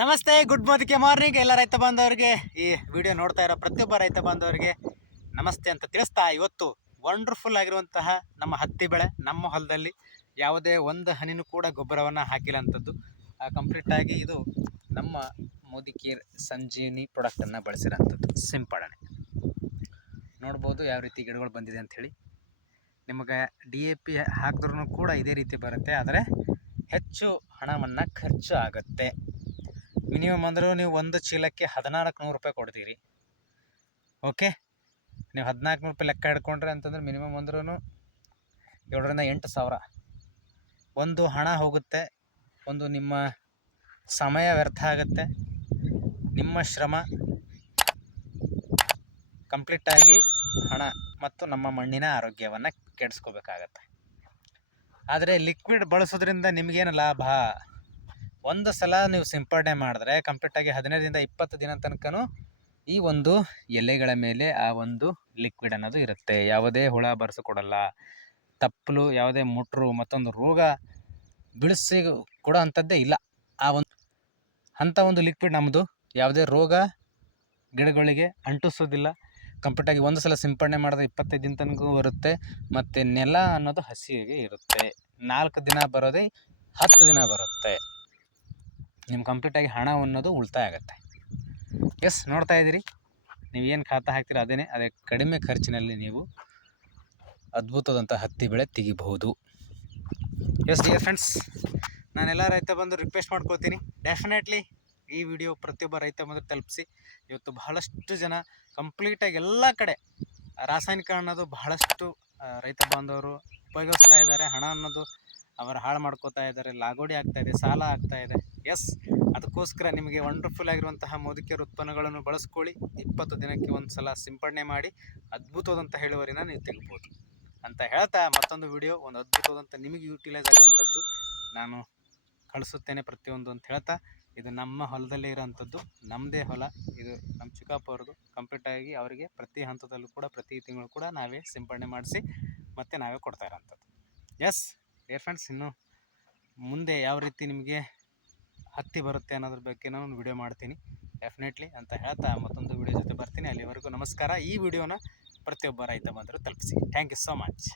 ನಮಸ್ತೆ, good morning ಎಲ್ಲ ರೈತ ಬಾಂಧವರಿಗೆ, ಈ ವಿಡಿಯೋ ನೋಡ್ತಾ ಇರೋ ಪ್ರತಿಯೊಬ್ಬ ರೈತ ಬಾಂಧವರಿಗೆ ನಮಸ್ತೆ ಅಂತ ತಿಳಿಸ್ತಾ, ಇವತ್ತು ವಂಡರ್ಫುಲ್ ಆಗಿರುವಂತಹ ನಮ್ಮ ಹತ್ತಿ ಬೆಳೆ ನಮ್ಮ ಹೊಲದಲ್ಲಿ ಯಾವುದೇ ಒಂದು ಹನಿನೂ ಕೂಡ ಗೊಬ್ಬರವನ್ನು ಹಾಕಿಲ್ಲ ಅಂಥದ್ದು. ಕಂಪ್ಲೀಟಾಗಿ ಇದು ನಮ್ಮ ಮೋದಿಕೇರ್ ಸಂಜೀವಿನಿ ಪ್ರಾಡಕ್ಟನ್ನು ಬಳಸಿರೋಂಥದ್ದು ಸಿಂಪಡಣೆ. ನೋಡ್ಬೋದು ಯಾವ ರೀತಿ ಗಿಡಗಳು ಬಂದಿದೆ ಅಂಥೇಳಿ. ನಿಮಗೆ DAP ಹಾಕಿದ್ರೂ ಕೂಡ ಇದೇ ರೀತಿ ಬರುತ್ತೆ, ಆದರೆ ಹೆಚ್ಚು ಹಣವನ್ನು ಖರ್ಚು ಆಗುತ್ತೆ. ಮಿನಿಮಮ್ ಅಂದರೂ ನೀವು ಒಂದು ಚೀಲಕ್ಕೆ 1400 ರೂಪಾಯಿ ಕೊಡ್ತೀರಿ. ಓಕೆ, ನೀವು 1400 ರೂಪಾಯಿ ಲೆಕ್ಕ ಹಿಡ್ಕೊಂಡ್ರೆ ಅಂತಂದ್ರೆ ಮಿನಿಮಮ್ ಅಂದ್ರೂ 7ರಿಂದ 8 ಸಾವಿರ ಒಂದು ಹಣ ಹೋಗುತ್ತೆ. ಒಂದು ನಿಮ್ಮ ಸಮಯ ವ್ಯರ್ಥ ಆಗುತ್ತೆ, ನಿಮ್ಮ ಶ್ರಮ ಕಂಪ್ಲೀಟಾಗಿ ಹಣ ಮತ್ತು ನಮ್ಮ ಮಣ್ಣಿನ ಆರೋಗ್ಯವನ್ನು ಕೆಡಿಸ್ಕೋಬೇಕಾಗತ್ತೆ. ಆದರೆ ಲಿಕ್ವಿಡ್ ಬಳಸೋದ್ರಿಂದ ನಿಮಗೇನು ಲಾಭ? ಒಂದು ಸಲ ನೀವು ಸಿಂಪಡಣೆ ಮಾಡಿದ್ರೆ ಕಂಪ್ಲೀಟಾಗಿ 15ರಿಂದ 20 ದಿನ ತನಕನೂ ಈ ಒಂದು ಎಲೆಗಳ ಮೇಲೆ ಆ ಒಂದು ಲಿಕ್ವಿಡ್ ಅನ್ನೋದು ಇರುತ್ತೆ. ಯಾವುದೇ ಹುಳ ಬರ್ಸಿಕೊಡಲ್ಲ, ತಪ್ಪಲು ಯಾವುದೇ ಮುಟ್ರು ಮತ್ತೊಂದು ರೋಗ ಬಿಡಿಸಿ ಕೊಡೋ ಅಂಥದ್ದೇ ಇಲ್ಲ. ಅಂಥ ಒಂದು ಲಿಕ್ವಿಡ್ ನಮ್ಮದು ಯಾವುದೇ ರೋಗ ಗಿಡಗಳಿಗೆ ಅಂಟಿಸೋದಿಲ್ಲ. ಕಂಪ್ಲೀಟಾಗಿ ಒಂದು ಸಲ ಸಿಂಪಡಣೆ ಮಾಡಿದ್ರೆ 25 ದಿನ ತನಕ ಬರುತ್ತೆ. ಮತ್ತು ನೆಲ ಅನ್ನೋದು ಹಸಿಯಾಗಿ ಇರುತ್ತೆ. 4 ದಿನ ಬರೋದೇ 10 ದಿನ ಬರುತ್ತೆ. ನಿಮ್ಮ ಕಂಪ್ಲೀಟಾಗಿ ಹಣ ಅನ್ನೋದು ಉಳಿತಾಯ ಆಗುತ್ತೆ. ಎಸ್, ನೋಡ್ತಾ ಇದ್ದೀರಿ, ನೀವೇನು ಖಾತಾ ಹಾಕ್ತೀರ ಅದೇ ಕಡಿಮೆ ಖರ್ಚಿನಲ್ಲಿ ನೀವು ಅದ್ಭುತವಾದಂಥ ಹತ್ತಿ ಬೆಳೆ ತೆಗಿಬಹುದು. ಎಸ್ ಡಿಯರ್ ಫ್ರೆಂಡ್ಸ್, ನಾನೆಲ್ಲ ರೈತ ಬಂದು ರಿಕ್ವೆಸ್ಟ್ ಮಾಡ್ಕೊಳ್ತೀನಿ, ಡೆಫಿನೆಟ್ಲಿ ಈ ವಿಡಿಯೋ ಪ್ರತಿಯೊಬ್ಬ ರೈತ ಬಂದು ತಲುಪಿಸಿ. ಇವತ್ತು ಬಹಳಷ್ಟು ಜನ ಕಂಪ್ಲೀಟಾಗಿ ಎಲ್ಲ ಕಡೆ ರಾಸಾಯನಿಕ ಅನ್ನೋದು ಬಹಳಷ್ಟು ರೈತ ಬಾಂಧವರು ಉಪಯೋಗಿಸ್ತಾ ಇದ್ದಾರೆ. ಹಣ ಅನ್ನೋದು ಅವರು ಹಾಳು ಮಾಡ್ಕೋತಾ ಇದ್ದಾರೆ, ಲಾಗೋಡಿ ಆಗ್ತಾಯಿದೆ, ಸಾಲ ಆಗ್ತಾಯಿದೆ. ಎಸ್, ಅದಕ್ಕೋಸ್ಕರ ನಿಮಗೆ ವಂಡರ್ಫುಲ್ ಆಗಿರುವಂತಹ ಮೋದಿಕೇರ್ ಉತ್ಪನ್ನಗಳನ್ನು ಬಳಸ್ಕೊಳ್ಳಿ. 20 ದಿನಕ್ಕೆ ಒಂದು ಸಲ ಸಿಂಪಡಣೆ ಮಾಡಿ ಅದ್ಭುತವಾದಂಥ ಇಳುವರಿನ ನೀವು ತೆಗಿಬೋದು ಅಂತ ಹೇಳ್ತಾ, ಮತ್ತೊಂದು ವಿಡಿಯೋ ಒಂದು ಅದ್ಭುತವಾದಂಥ ನಿಮಗೆ ಯೂಟಿಲೈಸ್ ಆಗುವಂಥದ್ದು ನಾನು ಕಳಿಸುತ್ತೇನೆ ಪ್ರತಿಯೊಂದು ಅಂತ ಹೇಳ್ತಾ, ಇದು ನಮ್ಮ ಹೊಲದಲ್ಲೇ ಇರೋವಂಥದ್ದು, ನಮ್ಮದೇ ಹೊಲ ಇದು, ನಮ್ಮ ಚಿಕ್ಕಪ್ಪ ಅವ್ರದ್ದು. ಕಂಪ್ಲೀಟಾಗಿ ಅವರಿಗೆ ಪ್ರತಿ ಹಂತದಲ್ಲೂ ಕೂಡ ಪ್ರತಿ ತಿಂಗಳು ಕೂಡ ನಾವೇ ಸಿಂಪಡಣೆ ಮಾಡಿಸಿ ಮತ್ತು ನಾವೇ ಕೊಡ್ತಾ ಇರೋವಂಥದ್ದು. ಎಸ್ ಡಿಯರ್ ಫ್ರೆಂಡ್ಸ್, ಇನ್ನು ಮುಂದೆ ಯಾವ ರೀತಿ ನಿಮಗೆ ಹತ್ತಿ ಬರುತ್ತೆ ಅನ್ನೋದ್ರ ಬಗ್ಗೆ ನಾನು ವಿಡಿಯೋ ಮಾಡ್ತೀನಿ ಡೆಫಿನೆಟ್ಲಿ ಅಂತ ಹೇಳ್ತಾ, ಮತ್ತೊಂದು ವಿಡಿಯೋ ಜೊತೆ ಬರ್ತೀನಿ. ಅಲ್ಲಿವರೆಗೂ ನಮಸ್ಕಾರ. ಈ ವಿಡಿಯೋನ ಪ್ರತಿಯೊಬ್ಬ ರೈತ ಬಂದರೂ ತಲುಪಿಸಿ. Thank you so much.